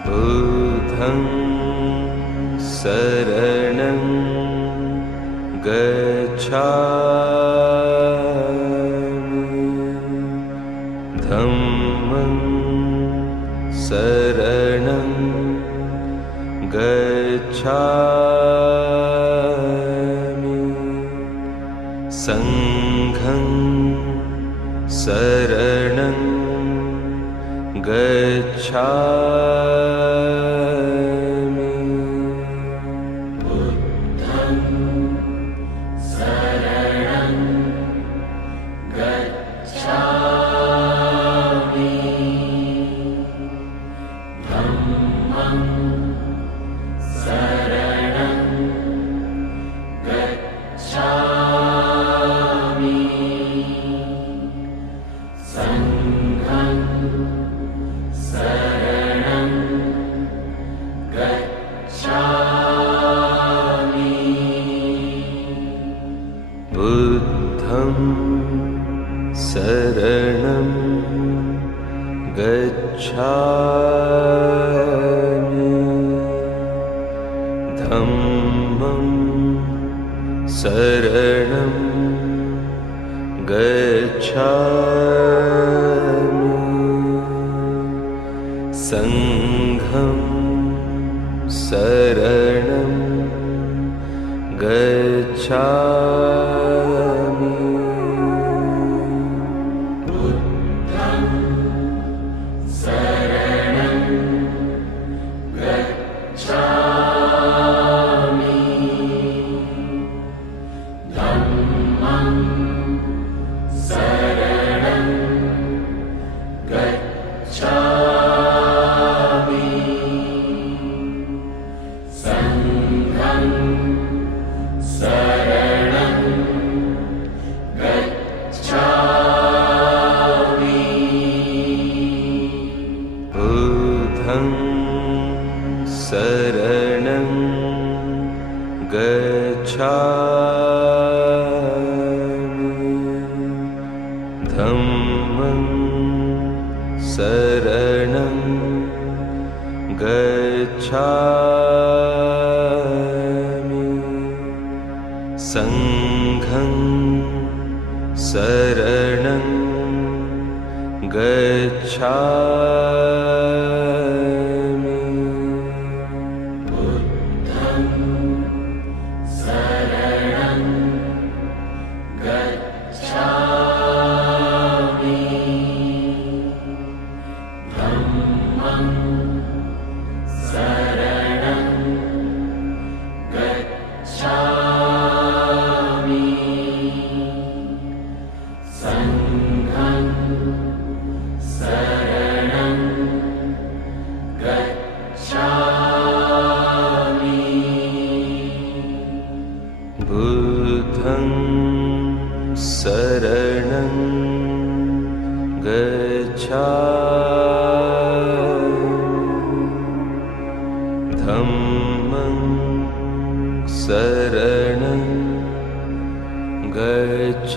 बुद्धं शरणं गच्छामि धम्मं शरणं गच्छामि संघं शरणं गच्छामि बुद्धं शरणं गच्छामि धम्मं शरणं गच्छामि संघं शरणं गच्छामि बुद्धं शरणं गच्छामि धम्मं शरणं गच्छामि संघं शरणं गच्छामि बुद्धं शरणं गच्छामि धम्मं शरणं गच्छामि संघं शरणं गच्छामि बुद्धं शरणं गच्छामि धम्मं शरणं गच्छामि संघं शरणं गच्छामि बुद्धं शरणं गच्छामि धम्मं शरणं गच्छामि संघं शरणं गच्छामि बुद्धं शरणं गच्छामि धम्मं शरणं गच्छामि